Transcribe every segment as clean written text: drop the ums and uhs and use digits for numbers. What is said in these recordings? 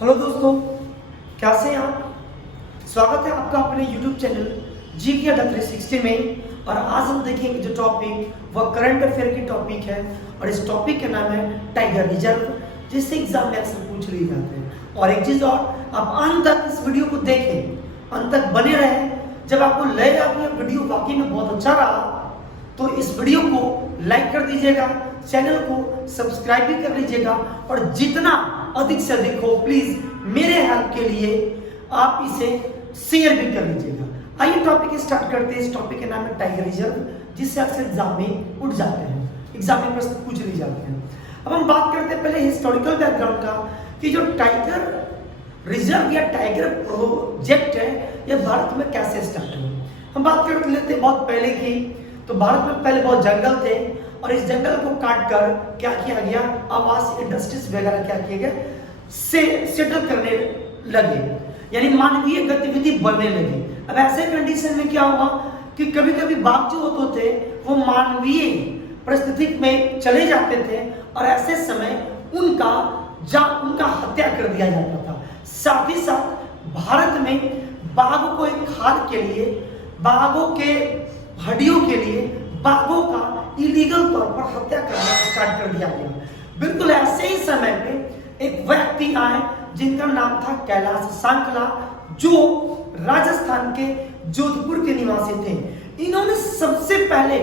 Hello दोस्तों, कैसे हैं आप। स्वागत है आपका अपने YouTube चैनल GK 360 में। और आज हम देखेंगे जो टॉपिक वह करंट अफेयर की टॉपिक है और इस टॉपिक का नाम है टाइगर रिजर्व, जिससे एग्जाम में अक्सर पूछ लिए जाते हैं। और एक चीज और, आप अंत तक इस वीडियो को देखें, अंत तक बने रहें। जब आपको लगेगा कि यह वीडियो वाकई में बहुत अच्छा रहा तो इस वीडियो को लाइक कर दीजिएगा, चैनल को सब्सक्राइब भी कर लीजिएगा और जितना अधिक से अधिक हो प्लीज मेरे हेल्प के लिए आप इसे शेयर भी कर लीजिएगा। आइए टॉपिक स्टार्ट करते हैं। इस टॉपिक के नाम है टाइगर रिजर्व, जिससे अक्सर एग्जाम में उठ जाते हैं, एग्जाम में प्रश्न पूछ लिए जाते हैं। अब हम बात करते हैं पहले हिस्टोरिकल बैकग्राउंड का कि जो टाइगर रिजर्व या टाइगर प्रोजेक्ट है यह भारत में कैसे स्टार्ट हुआ। हम बात कर लेते हैं बहुत पहले की। तो भारत में पहले बहुत जंगल थे और इस जंगल को काट कर क्या किया गया, आवास इंडस्ट्रीज वगैरह क्या किया गया, सेटल करने लगे, यानी मानवीय गतिविधि बढ़ने लगी। अब ऐसे कंडीशन में क्या हुआ कि कभी कभी बाघ जो होते थे वो मानवीय परिस्थिति में चले जाते थे और ऐसे समय उनका हत्या कर दिया जाता था। साथ ही साथ भारत में बाघ को एक खाल के लिए, बाघों के हड्डियों के लिए बाघों का इलीगल तौर पर हत्या करना स्टार्ट कर दिया गया। बिल्कुल ऐसे ही समय पे एक व्यक्ति आए जिनका नाम था कैलाश सांकला, जो राजस्थान के जोधपुर के निवासी थे। इन्होंने सबसे पहले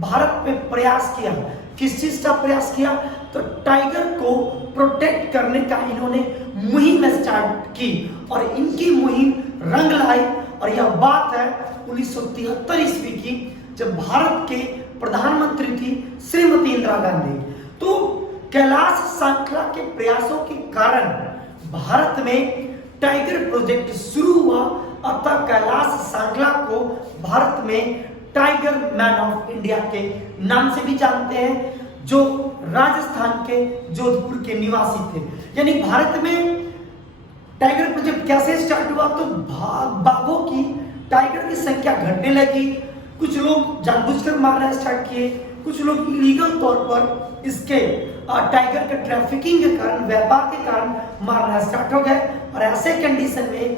भारत में प्रयास किया। किस चीज का प्रयास किया? तो टाइगर को प्रोटेक्ट करने का इन्होंने मुहिम स्टार्ट की और इनकी मुहिम रंग लाई। और यह बात है 1973 ईस्वी की, जब भारत के प्रधानमंत्री थी श्रीमती इंदिरा गांधी। तो कैलाश सांकला के प्रयासों के कारण भारत में टाइगर प्रोजेक्ट शुरू हुआ। अतः कैलाश सांकला को भारत में टाइगर मैन ऑफ इंडिया के नाम से भी जानते हैं, जो राजस्थान के जोधपुर के निवासी थे। यानी भारत में टाइगर प्रोजेक्ट कैसे स्टार्ट हुआ? तो बाघों की, टाइगर की संख्या घटने लगी। कुछ लोग जानबूझकर मारना स्टार्ट किए, कुछ लोग इलीगल तौर पर इसके टाइगर के ट्रैफिकिंग के कारण, व्यापार के कारण मारना स्टार्ट हो गए। और ऐसे कंडीशन में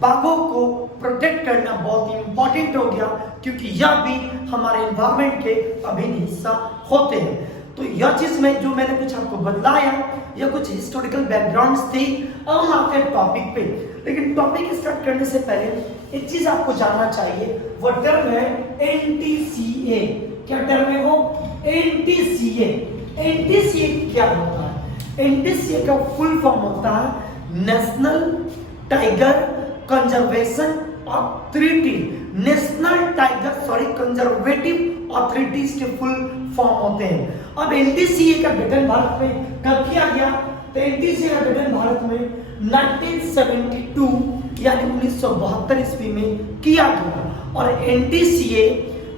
बाघों को प्रोटेक्ट करना बहुत इंपॉर्टेंट हो गया, क्योंकि यह भी हमारे एनवायरमेंट के अभिन्न हिस्सा होते हैं। तो यह चीज में जो मैंने कुछ आपको बतलाया, यह कुछ हिस्टोरिकल बैकग्राउंड्स थी। अब हम आते हैं टॉपिक पे। लेकिन टॉपिक स्टार्ट करने से पहले एक चीज आपको जानना चाहिए, वो टर्म है NTCA। क्या टर्म है वो? NTCA। NTCA क्या होता है? NTCA का फुल फॉर्म होता है national tiger conservation authority. National tiger conservative authorities के फुल फॉर्म होते हैं। अब NTCA का गठन भारत में कब किया गया? तो NTCA का गठन भारत में 1972 यानी 1972 ईस्वी में किया गया। और NTCA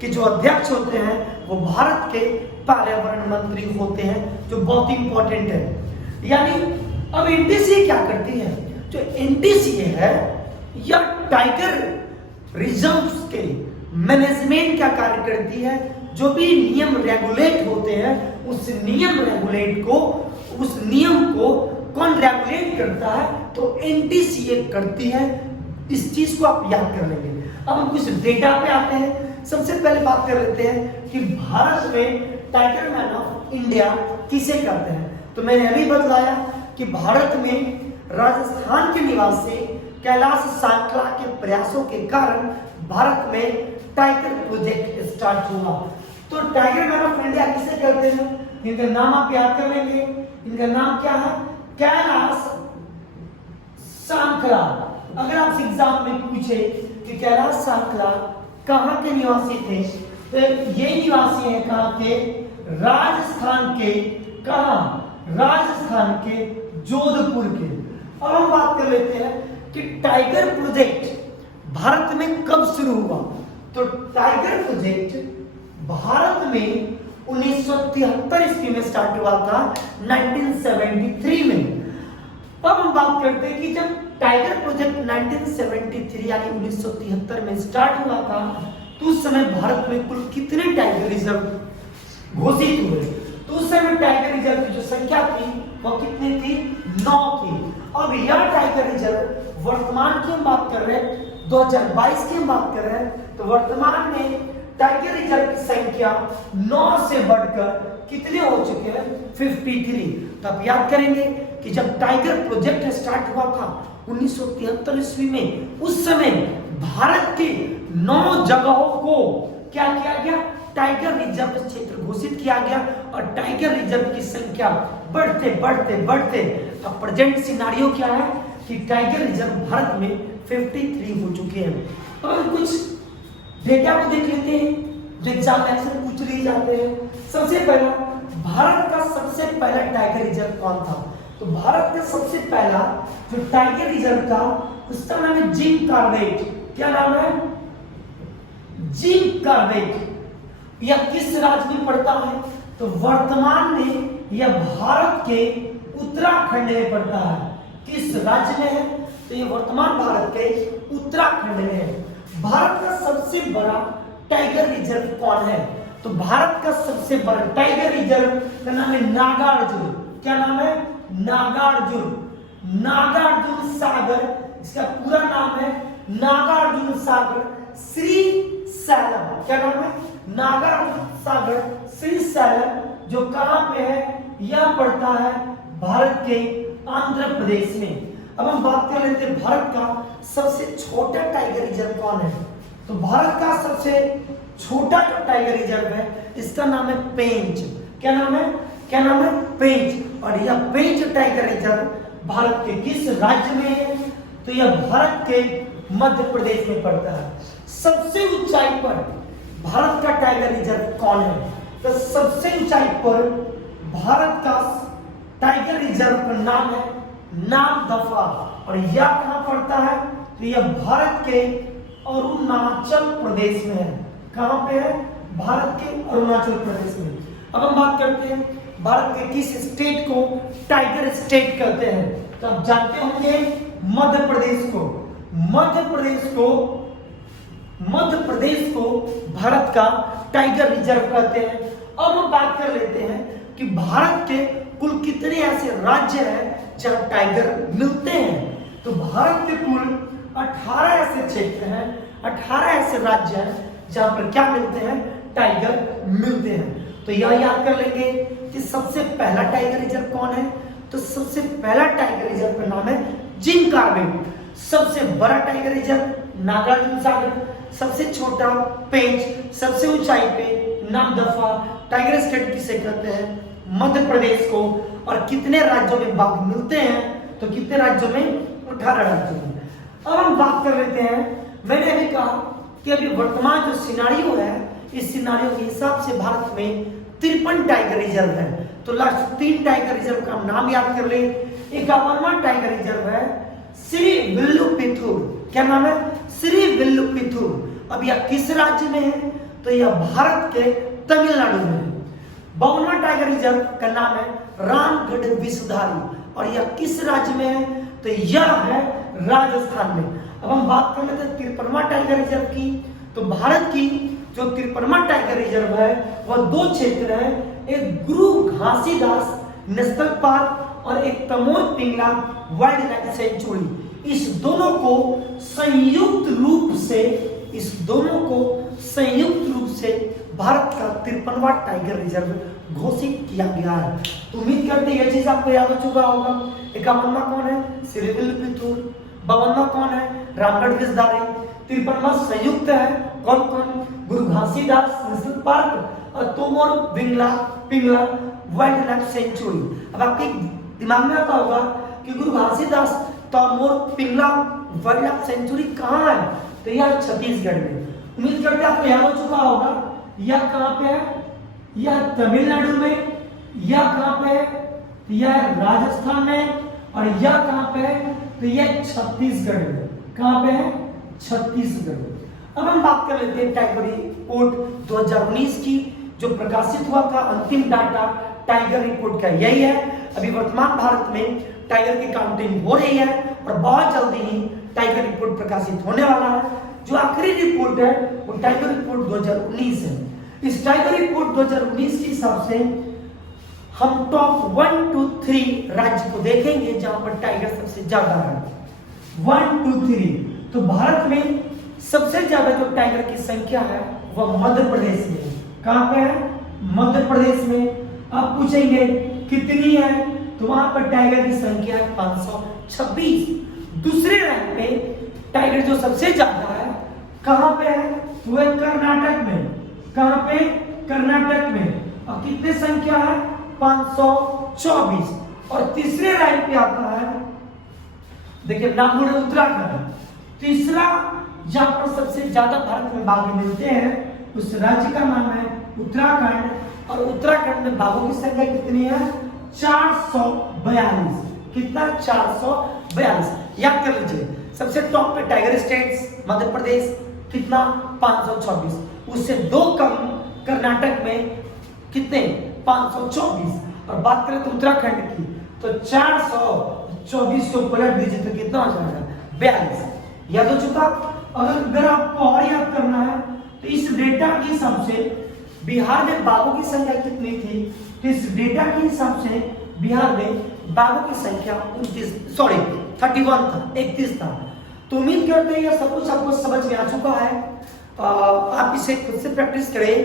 के जो अध्यक्ष होते हैं वो भारत के पर्यावरण मंत्री होते हैं, जो बहुत इंपॉर्टेंट है। यानी अब NTCA क्या करती है? जो NTCA है यह टाइगर रिजर्व्स के मैनेजमेंट का कार्य करती है। जो भी नियम रेगुलेट होते हैं उस नियम को कौन रेगुलेट करता है? तो NTCA करती है। इस चीज को आप याद कर लेंगे। अब हम कुछ डेटा पे आते हैं। सबसे पहले बात कर लेते हैं कि भारत में टाइगर मैन ऑफ इंडिया किसे कहते हैं। तो मैंने अभी बतलाया कि भारत में राजस्थान के निवासी कैलाश सांकला के प्रयासों के कारण भारत में टाइगर प्रोजेक्ट स्टार्ट हुआ। तो टाइगर मैन ऑफ इंडिया किसे कहते हैं? इनका नाम आप याद कर लेंगे। इनका नाम क्या है? कैलाश सांकला। अगर आपसे एग्जाम में पूछे कि कैलाश सांकला कहाँ के निवासी थे, तो ये निवासी है कहाँ के? राजस्थान के। कहाँ? राजस्थान के जोधपुर के। अब हम बात कर लेते हैं कि टाइगर प्रोजेक्ट भारत में कब शुरू हुआ। तो टाइगर प्रोजेक्ट भारत में 1973 ईस्वी में स्टार्ट हुआ था, 1973 में। अब हम बात करते हैं कि जब टाइगर प्रोजेक्ट 1973 यानी 1973 में स्टार्ट हुआ था, तो उस समय भारत में कुल कितने टाइगर रिजर्व घोषित हुए? तो उस समय टाइगर रिजर्व की जो संख्या थी वो कितनी थी? 9 थी। अब यह टाइगर रिजर्व वर्तमान की हम बात कर रहे हैं, 2022 की हम बात कर रहे हैं, तो वर्तमान में टाइगर रिजर्व की संख्या 9 से बढ़कर कितने हो चुके हैं? 53। तो आप याद करेंगे कि जब टाइगर प्रोजेक्ट स्टार्ट हुआ था 1973 ईस्वी में, उस समय भारत के 9 जगहों को क्या किया गया? टाइगर रिजर्व क्षेत्र घोषित किया गया और टाइगर रिजर्व की संख्या बढ़ते बढ़ते बढ़ते अब प्रेजेंट सिनारियो क्या है कि टाइगर रिजर्व भारत में 53 हो चुके हैं। अब हम कुछ डेटा को देख लेते हैं जो एग्जामिनेशन पूछ लिए जाते हैं। सबसे पहला, भारत का सबसे पहला टाइगर रिजर्व कौन था? तो भारत का सबसे पहला जो टाइगर रिजर्व था उसका नाम है जिम कॉर्बेट। क्या नाम है? Jim Corbett. यह किस राज्य में पड़ता है? तो वर्तमान में यह भारत के उत्तराखंड में पड़ता है। किस राज्य में है? तो यह वर्तमान भारत के उत्तराखंड में है। भारत का सबसे बड़ा टाइगर रिजर्व कौन है? तो भारत का सबसे बड़ा टाइगर रिजर्व का नाम है नागार्जुन। क्या नाम है? नागार्जुन। नागार्जुन सागर, इसका पूरा नाम है नागार्जुन सागर श्री सैलम। क्या नाम है? नागार्जुन सागर श्री सैलम, जो कहां पे है? यह पड़ता है भारत के आंध्र प्रदेश में। अब हम बात कर लेते हैं भारत का सबसे छोटा टाइगर रिजर्व कौन है? तो भारत का सबसे छोटा जो टाइगर रिजर्व है इसका नाम है पेंच। क्या नाम है? क्या नाम है? पेंच। और यह पेंच टाइगर रिजर्व भारत के किस राज्य में है? तो यह भारत के मध्य प्रदेश में पड़ता है। सबसे ऊंचाई पर भारत का टाइगर रिजर्व कौन है? तो सबसे ऊंचाई पर भारत का टाइगर रिजर्व का नाम है नामदफा। और यह कहां पड़ता है? तो यह भारत के अरुणाचल प्रदेश में है। कहां पे है? भारत के अरुणाचल प्रदेश में। अब हम बात करते हैं भारत के किस स्टेट को टाइगर स्टेट कहते हैं? तो आप जानते होंगे मध्य प्रदेश को। मध्य प्रदेश को भारत का टाइगर रिजर्व कहते हैं। अब हम बात कर लेते हैं कि भारत के कुल कितने ऐसे राज्य हैं जहां टाइगर मिलते हैं। तो भारत के कुल 18 ऐसे क्षेत्र हैं, 18 ऐसे राज्य हैं जहां पर क्या मिलते हैं? टाइगर मिलते हैं। तो यह याद कर लेंगे कि सबसे पहला टाइगर रिजर्व कौन है? तो सबसे पहला टाइगर रिजर्व का नाम है जिम कॉर्बेट। सबसे बड़ा टाइगर रिजर्व नागार्जुन सागर, सबसे छोटा पेंच, सबसे ऊंचाई पे नामदफा। टाइगर स्टेट किसे कहते हैं? मध्य प्रदेश को। और कितने राज्यों में बाघ मिलते हैं? तो कितने राज्यों में? 18 राज्यों में। अब हम बात कर लेते हैं, मैंने अभी कहा कि अभी वर्तमान जो सिनारियो है, इस सिनारियो के हिसाब से भारत में 53 टाइगर रिजर्व है। तो लास्ट 3 टाइगर रिजर्व का नाम याद कर ले। 51वां टाइगर रिजर्व है श्री विल्लुपुतूर। क्या नाम है? श्री विल्लुपुतूर। अब यह किस राज्य में है? तो यह भारत के तमिलनाडु में है। 52वां टाइगर रिजर्व का नाम है रामगढ़ विषधारी और यह किस राज्य में है? तो यह है राजस्थान में। अब हम बात कर लेते हैं 53वां टाइगर रिजर्व की। तो भारत की जो 53वां टाइगर रिजर्व है वह 2 क्षेत्र है, एक गुरु घासीदास नेशनल पार्क और एक Tamor Pingala wildlife century. इस दोनों को संयुक्त रूप से भारत का 53वां टाइगर रिजर्व घोषित किया गया है। तो उम्मीद करते हैं यह चीज आपको याद हो चुका होगा। 51वां कौन है? श्री विल्लुपुतूर। 52वां कौन है? रामगढ़ विषधारी। 53वां संयुक्त है, कौन कौन? गुरु घासीदास नेशनल पार्क और Tamor Pingla wildlife sanctuary. अब आपके दिमाग में आता होगा कि Guru Ghasidas Tamor Pingla wildlife sanctuary कहाँ है? तो यह छत्तीसगढ़ में। उम्मीद करते हैं आपको याद हो चुका होगा। यह कहाँ पे है? यह तमिलनाडु में। यह कहाँ पे है? यह राजस्थान में। और यह कहाँ पे है? तो यह छत्तीसगढ़ में। कहाँ पे है? छत्तीसगढ़। अब हम बात कर लेते हैं टाइगर रिपोर्ट 2019 की, जो प्रकाशित हुआ था। अंतिम डाटा टाइगर रिपोर्ट का यही है। अभी वर्तमान भारत में टाइगर की काउंटिंग हो रही है और बहुत जल्दी ही टाइगर रिपोर्ट प्रकाशित होने वाला है। जो आखिरी रिपोर्ट है वो टाइगर रिपोर्ट 2019 है। इस टाइगर रिपोर्ट 2019 के हिसाब से हम टॉप 1 2 3 राज्य को देखेंगे जहां पर टाइगर सबसे ज्यादा है। 1 2 3। तो भारत में सबसे ज्यादा जो टाइगर की संख्या है वह मध्य प्रदेश में। कहां पे है? मध्य प्रदेश में। अब पूछेंगे कितनी है, तो वहां पर टाइगर की संख्या है 526। दूसरे रैंक पे टाइगर जो सबसे ज्यादा है कहां पे है? वह कर्नाटक में। कहां पे? कर्नाटक में। और कितने संख्या है? 524। और तीसरे रैंक पे आता है, देखिए नाम बोले उत्तराखंड। तीसरा जहां पर सबसे ज्यादा भारत में बाघ मिलते हैं उस राज्य का नाम है उत्तराखंड। और उत्तराखंड में बाघों की संख्या कितनी है? 442। कितना? 442। याद कर लीजिए, सबसे टॉप पे टाइगर स्टेट्स मध्य प्रदेश, कितना? 526। उससे 2 कम कर्नाटक में, कितने? 524। और बात करें तो उत्तराखंड की तो 424 को पलट दीजिए तो कितना हो जाएगा? 42। याद हो चुका? अगर आपको और याद करना है तो इस डेटा के हिसाब से बिहार में बाघों की संख्या कितनी थी? तो इस डेटा के हिसाब से बिहार में बाघों की संख्या 31 था, 31 था। तो उम्मीद करते हैं यह सब कुछ आपको समझ में आ चुका है। आप इसे खुद से प्रैक्टिस करें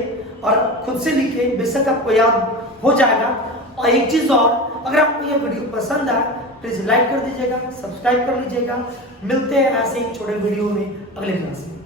और खुद से लिखें, बेशक आपको याद हो जाएगा। और एक चीज और, अगर आपको यह वीडियो पसंद आए प्लीज लाइक कर दीजिएगा, सब्सक्राइब कर लीजिएगा। मिलते हैं ऐसे ही छोटे वीडियो में अगले क्लास में।